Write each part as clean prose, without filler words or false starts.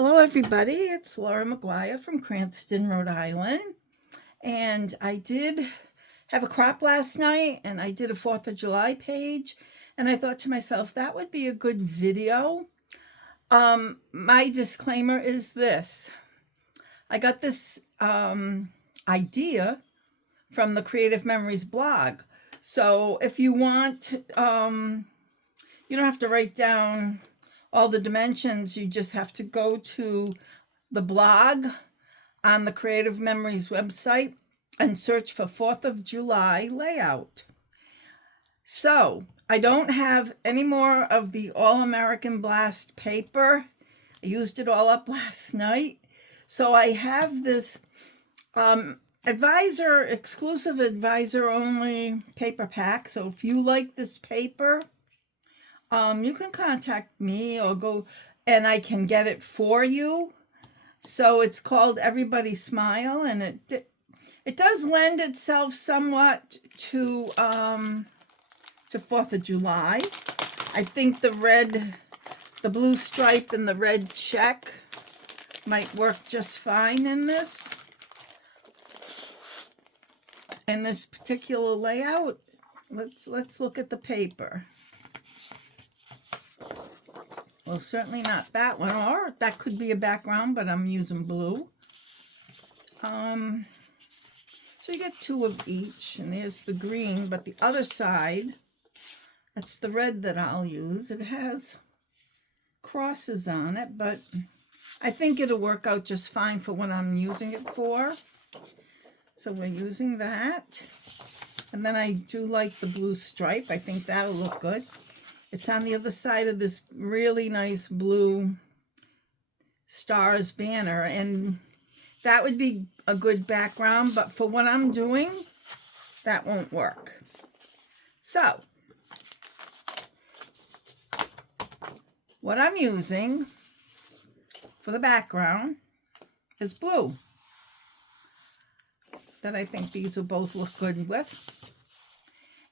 Hello, everybody. It's Laura McGuire from Cranston, Rhode Island. And I did have a crop last night and I did a 4th of July page. And I thought to myself, that would be a good video. My disclaimer is this. I got this idea from the Creative Memories blog. So if you want, you don't have to write down all the dimensions. You just have to go to the blog on the Creative Memories website and search for 4th of July layout. So I don't have any more of the All-American Blast paper. I used it all up last night. So I have this exclusive advisor only paper pack. So if you like this paper, you can contact me or go and I can get it for you. So it's called Everybody Smile, and it does lend itself somewhat to 4th of July. I think the blue stripe and the red check might work just fine in this particular layout. Let's look at the paper. Well, certainly not that one, or that could be a background, but I'm using blue. So you get 2 of each, and there's the green, but the other side, that's the red that I'll use. It has crosses on it, but I think it'll work out just fine for what I'm using it for. So we're using that. And then I do like the blue stripe. I think that'll look good. It's on the other side of this really nice blue stars banner, and that would be a good background, but for what I'm doing, that won't work. So, what I'm using for the background is blue, that I think these will both look good with.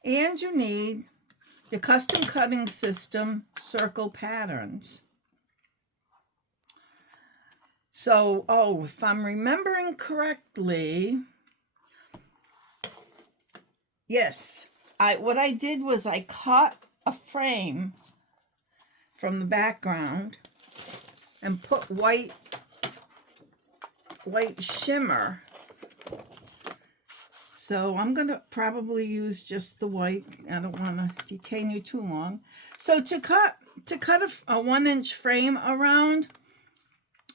And you need your custom cutting system circle patterns. So, if I'm remembering correctly, yes, what I did was I cut a frame from the background and put white shimmer. So I'm going to probably use just the white. I don't want to detain you too long. So to cut a 1-inch frame around,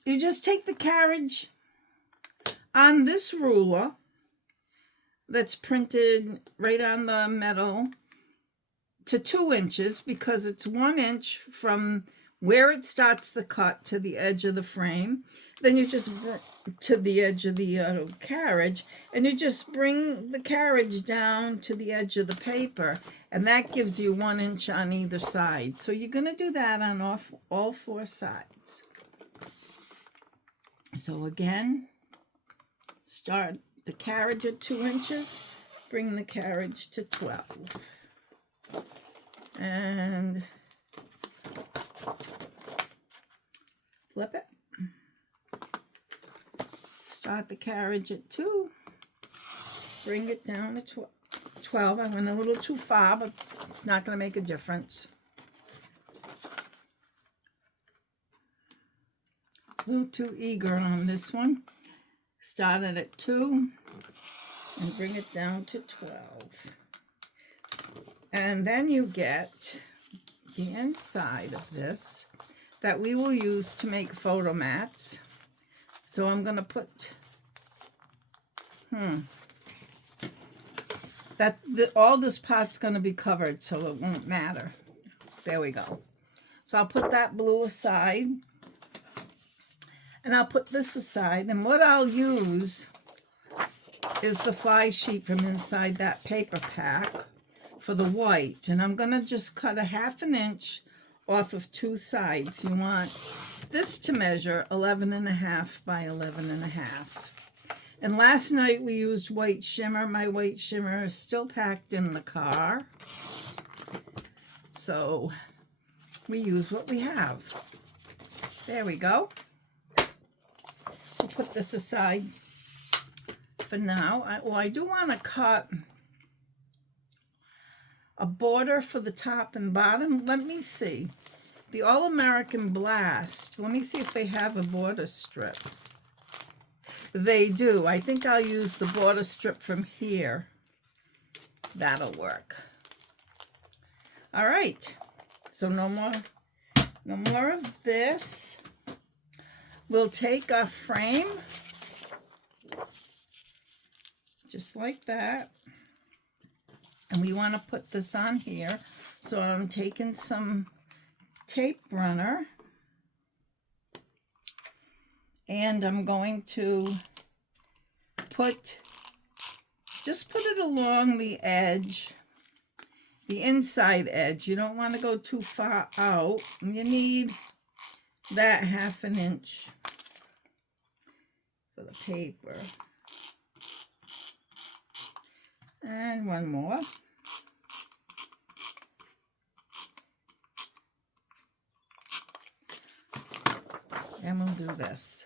you just take the carriage on this ruler that's printed right on the metal to 2 inches, because it's 1 inch from where it starts the cut to the edge of the frame. Then you just to the edge of the carriage, and you just bring the carriage down to the edge of the paper, and that gives you 1 inch on either side. So you're going to do that on all 4 sides. So again, start the carriage at 2 inches, bring the carriage to 12, and flip it. Start the carriage at 2, bring it down to 12. I went a little too far, but it's not going to make a difference. A little too eager on this one. Start it at 2 and bring it down to 12. And then you get the inside of this that we will use to make photo mats. So I'm going to put, all this pot's going to be covered, so it won't matter. There we go. So I'll put that blue aside, and I'll put this aside. And what I'll use is the fly sheet from inside that paper pack for the white. And I'm going to just cut a 1/2 inch off of 2 sides. You want this to measure 11.5 by 11.5. And last night we used white shimmer. My white shimmer is still packed in the car. So we use what we have. There we go. put this aside for now. I do want to cut a border for the top and bottom. Let me see. The All-American Blast. Let me see if they have a border strip. They do. I think I'll use the border strip from here. That'll work. All right. So no more of this. We'll take our frame, just like that. And we want to put this on here. So I'm taking some tape runner. And I'm going to just put it along the edge, the inside edge. You don't want to go too far out. You need that 1/2 inch for the paper. And one more. And we'll do this.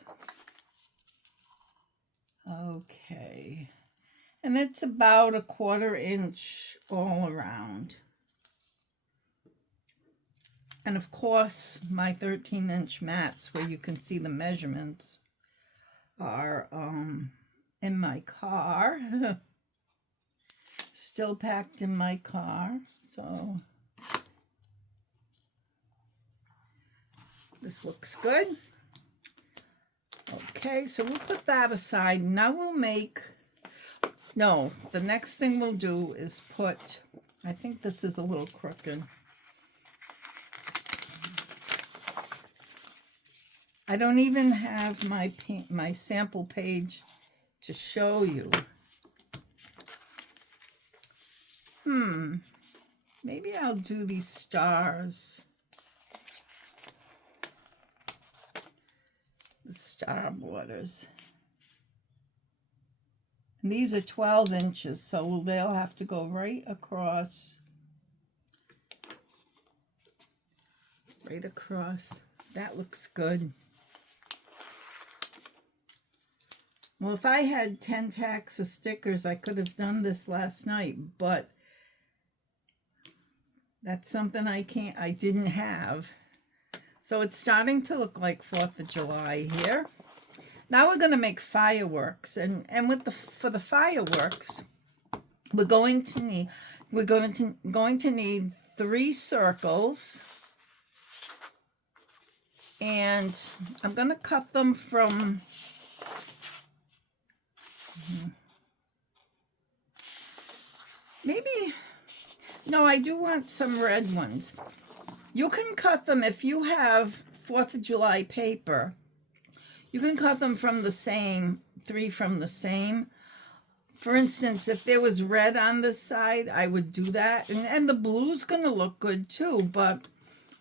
Okay. And it's about 1/4 inch all around. And of course, my 13-inch mats, where you can see the measurements, are in my car. Still packed in my car. So this looks good. Okay, so we'll put that aside. Now the next thing we'll do is put, I think this is a little crooked. I don't even have my sample page to show you. Maybe I'll do these stars. The star borders. And these are 12 inches, so they'll have to go right across. Right across. That looks good. Well, if I had 10 packs of stickers, I could have done this last night, but that's something I didn't have. So it's starting to look like 4th of July here. Now we're going to make fireworks, and for the fireworks, we're going to need 3 circles, and I'm going to cut them from I do want some red ones. You can cut them if you have 4th of July paper. You can cut them from the same, 3 from the same. For instance, if there was red on this side, I would do that. And the blue's going to look good too, but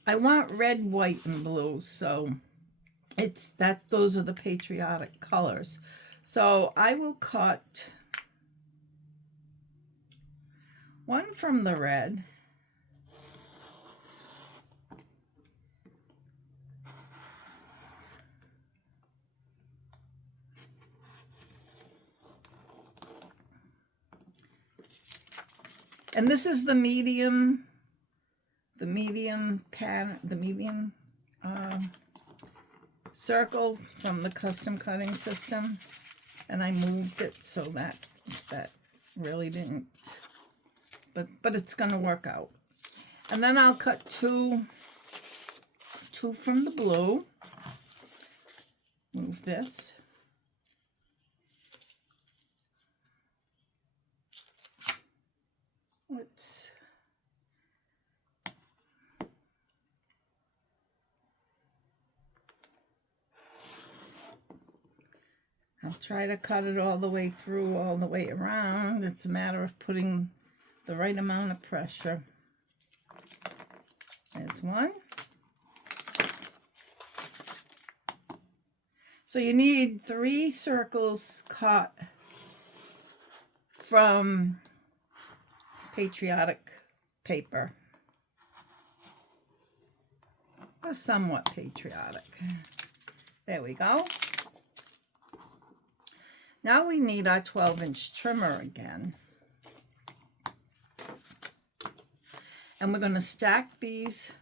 I want red, white, and blue. So those are the patriotic colors. So I will cut one from the red. And this is the medium circle from the custom cutting system. And I moved it so that really didn't, but it's gonna work out. And then I'll cut two from the blue. Move this. I'll try to cut it all the way through, all the way around. It's a matter of putting the right amount of pressure. There's one. So you need 3 circles cut from patriotic paper. Or somewhat patriotic. There we go. Now we need our 12-inch trimmer again. And we're going to stack these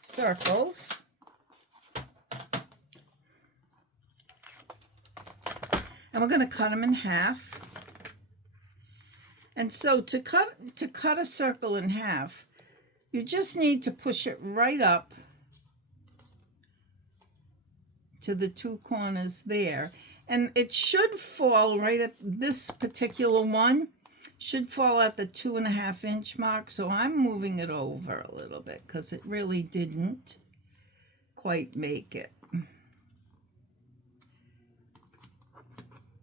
circles. And we're going to cut them in half. And so to cut a circle in half, you just need to push it right up to the two corners there. And it should fall right at this particular one, should fall at the 2.5 inch mark. So I'm moving it over a little bit because it really didn't quite make it.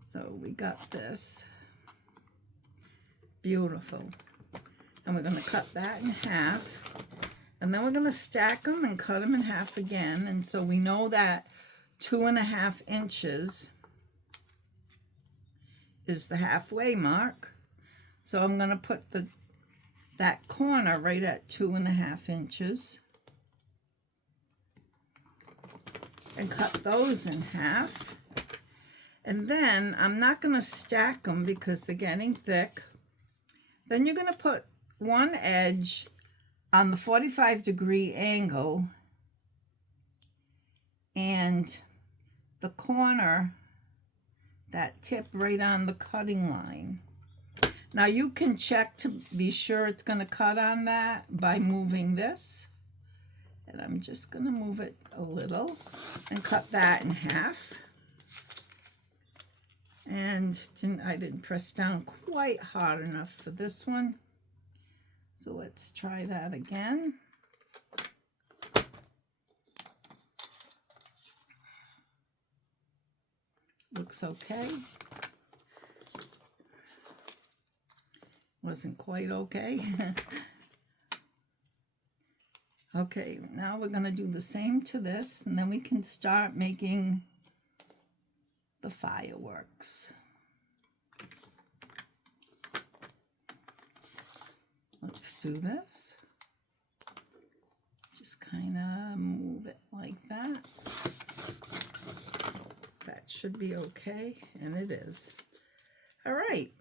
So we got this. Beautiful. And we're going to cut that in half. And then we're going to stack them and cut them in half again. And so we know that 2.5 inches is the halfway mark. So I'm going to put that corner right at 2.5 inches. And cut those in half. And then I'm not going to stack them because they're getting thick. Then you're going to put one edge on the 45-degree angle and the corner, that tip right on the cutting line. Now you can check to be sure it's going to cut on that by moving this. And I'm just going to move it a little and cut that in half. And I didn't press down quite hard enough for this one. So let's try that again. Looks okay. Wasn't quite okay. Okay, now we're going to do the same to this, and then we can start making the fireworks. Let's do this. Just kind of move it like that. That should be okay, and it is. All right.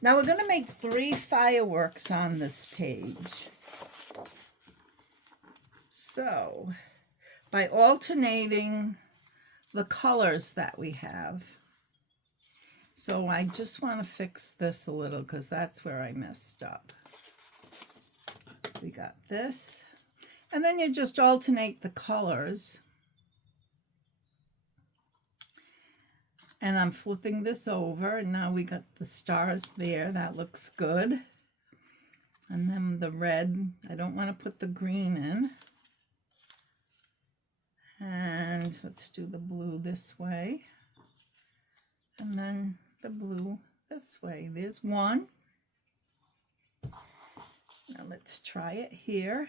Now we're going to make 3 fireworks on this page. So, by alternating the colors that we have. So I just want to fix this a little because that's where I messed up. We got this. And then you just alternate the colors. And I'm flipping this over, and now we got the stars there. That looks good. And then the red, I don't want to put the green in. And let's do the blue this way. And then the blue this way. There's one. Now let's try it here.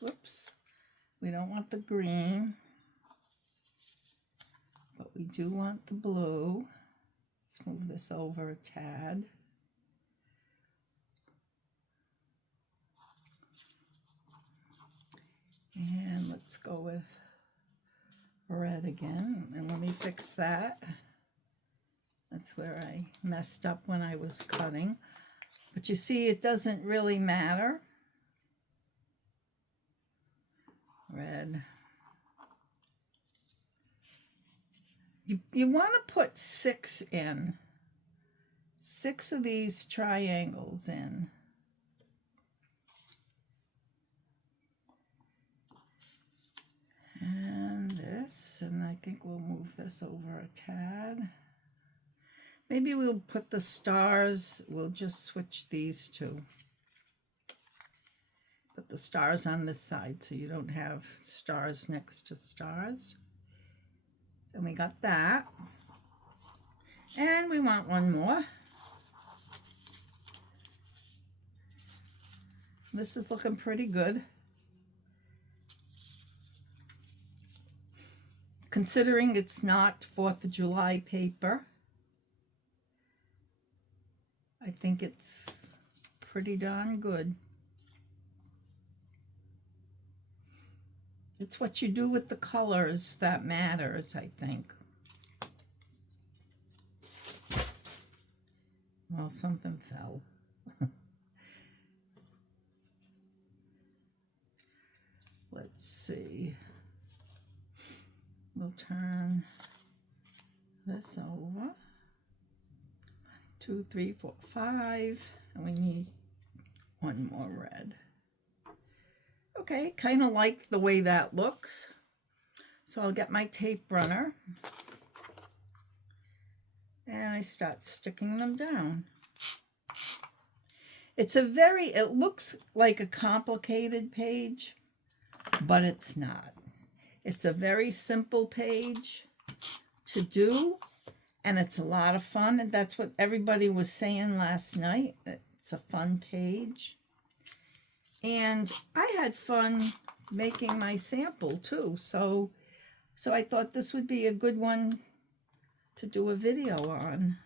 Whoops. We don't want the green, but we do want the blue. Let's move this over a tad. And let's go with red again. And let me fix that. That's where I messed up when I was cutting. But you see, it doesn't really matter. Red. You want to put 6 in. 6 of these triangles in. And this, and I think we'll move this over a tad. Maybe we'll put the stars, we'll just switch these two. Put the stars on this side so you don't have stars next to stars. And we got that. And we want one more. This is looking pretty good. Considering it's not 4th of July paper, I think it's pretty darn good. It's what you do with the colors that matters, I think. Well, something fell. Let's see. We'll turn this over. 2, 3, 4, 5, and we need one more red. Okay, kind of like the way that looks. So I'll get my tape runner and I start sticking them down. It looks like a complicated page, but it's not. It's a very simple page to do, and it's a lot of fun, and that's what everybody was saying last night. It's a fun page. And I had fun making my sample too, so I thought this would be a good one to do a video on.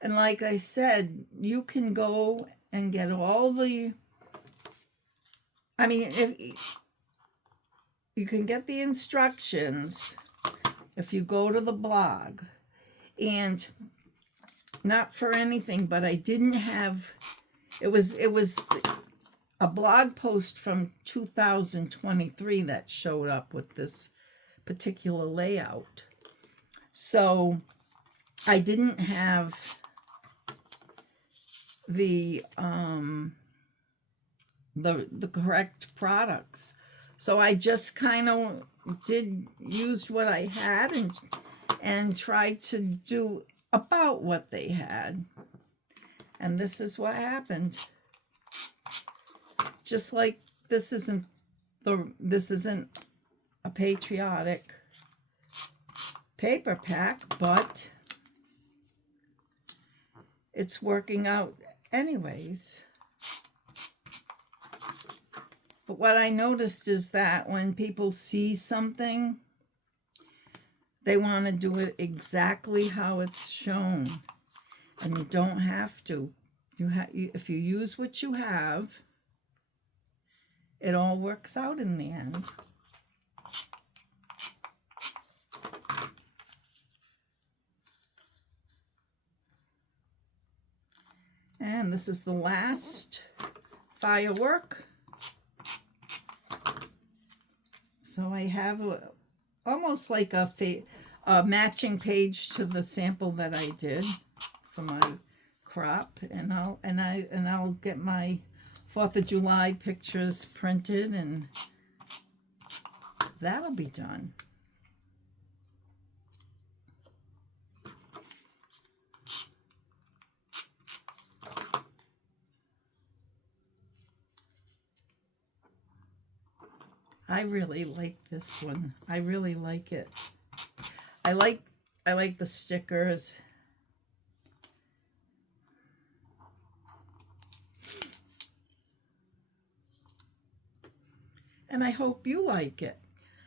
And like I said, you can go and get all the, if you can get the instructions if you go to the blog. And not for anything, but I didn't have, it was a blog post from 2023 that showed up with this particular layout. So I didn't have the correct products. So I just kind of used what I had and tried to do about what they had. And this is what happened. Just like this isn't a patriotic paper pack, but it's working out anyways. But what I noticed is that when people see something, they want to do it exactly how it's shown. And you don't have to. If you use what you have, it all works out in the end. And this is the last firework. So I have almost like a matching page to the sample that I did for my crop, and I'll get my 4th of July pictures printed, and that'll be done. I really like this one. I really like it. I like the stickers. And I hope you like it.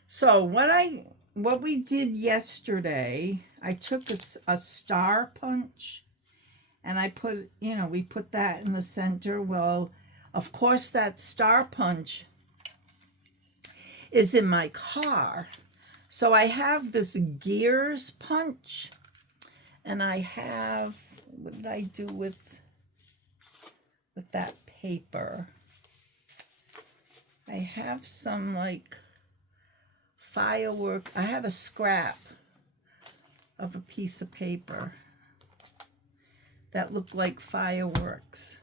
So what we did yesterday, I took a star punch and I put, we put that in the center. Well, of course that star punch is in my car. So I have this gears punch, and I have, what did I do with that paper? I have some like firework. I have a scrap of a piece of paper that looked like fireworks.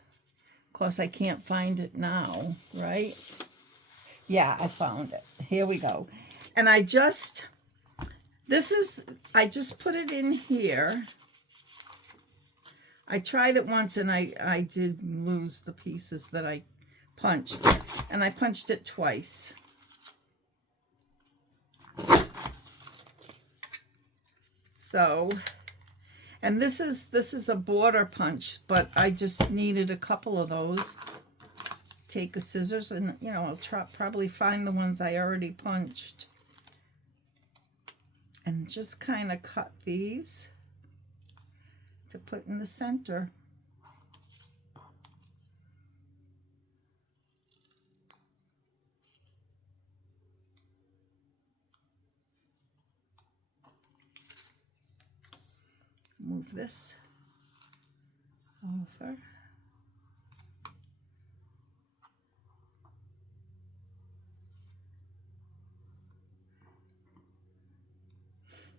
Of course, I can't find it now, right? Yeah, I found it. Here we go. And I just put it in here. I tried it once and I did lose the pieces that I punched. And I punched it twice. So, and this is a border punch, but I just needed a couple of those. Take a scissors and, I'll probably find the ones I already punched. And just kind of cut these to put in the center. move this over.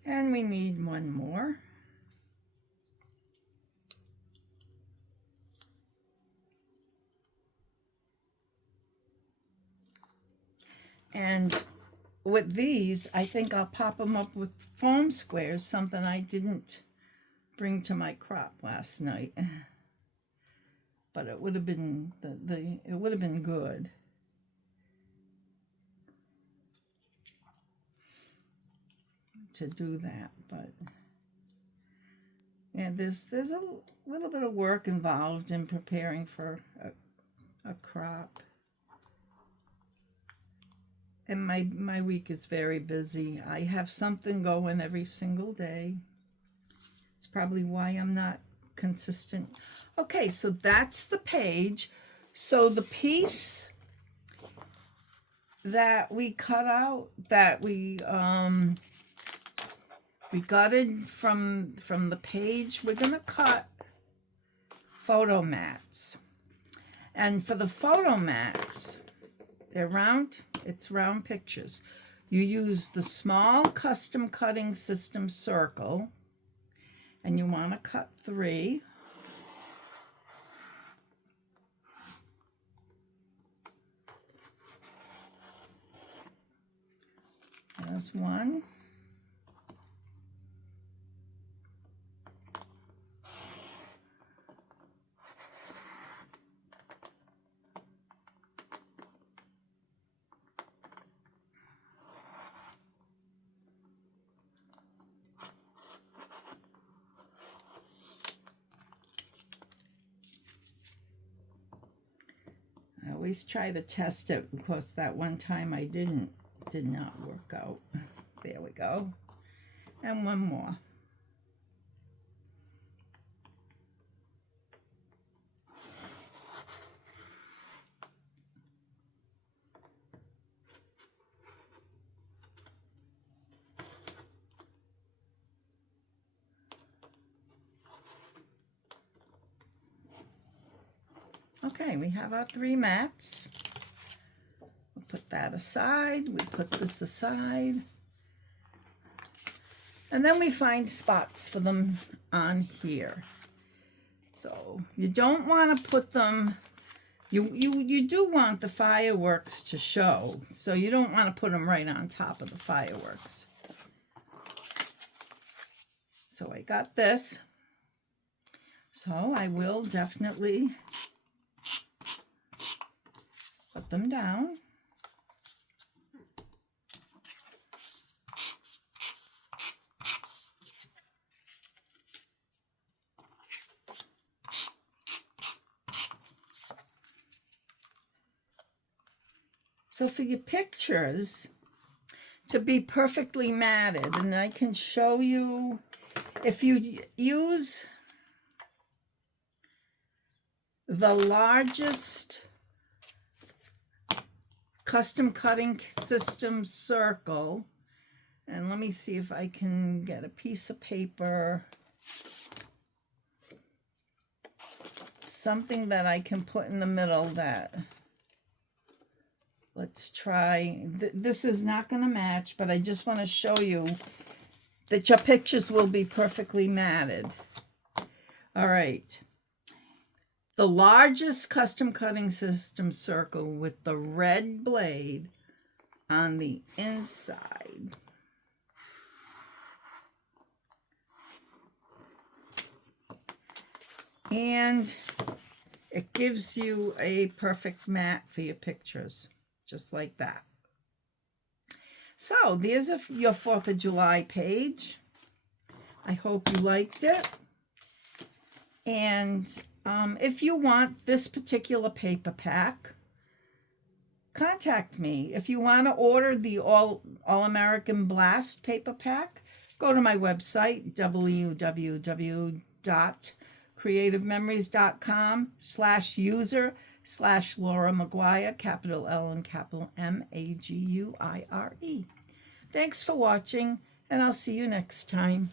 And we need one more. And with these, I think I'll pop them up with foam squares, something I didn't bring to my crop last night. But it would have been it would have been good. To do that, but yeah, there's a little bit of work involved in preparing for a crop. And my week is very busy. I have something going every single day. It's probably why I'm not consistent. Okay, so that's the page. So the piece that we cut out, that we gutted from the page, we're gonna cut photo mats. And for the photo mats, they're round, it's round pictures. You use the small custom cutting system circle, and you want to cut 3. There's one. I always try to test it because that one time I did not work out. There we go. And one more. Okay, we have our 3 mats. We'll put that aside. We put this aside. And then we find spots for them on here. So you don't want to put them, you do want the fireworks to show. So you don't want to put them right on top of the fireworks. So I got this. So I will definitely put them down. So for your pictures to be perfectly matted, and I can show you, if you use the largest custom cutting system circle, and let me see if I can get a piece of paper, something that I can put in the middle that, let's try, this is not going to match, but I just want to show you that your pictures will be perfectly matted. All right. The largest custom cutting system circle with the red blade on the inside. And it gives you a perfect mat for your pictures, just like that. So there's your 4th of July page. I hope you liked it. And if you want this particular paper pack, contact me. If you want to order the All-American Blast paper pack, go to my website, www.creativememories.com/user/Laura Maguire, capital L and capital MAGUIRE. Thanks for watching, and I'll see you next time.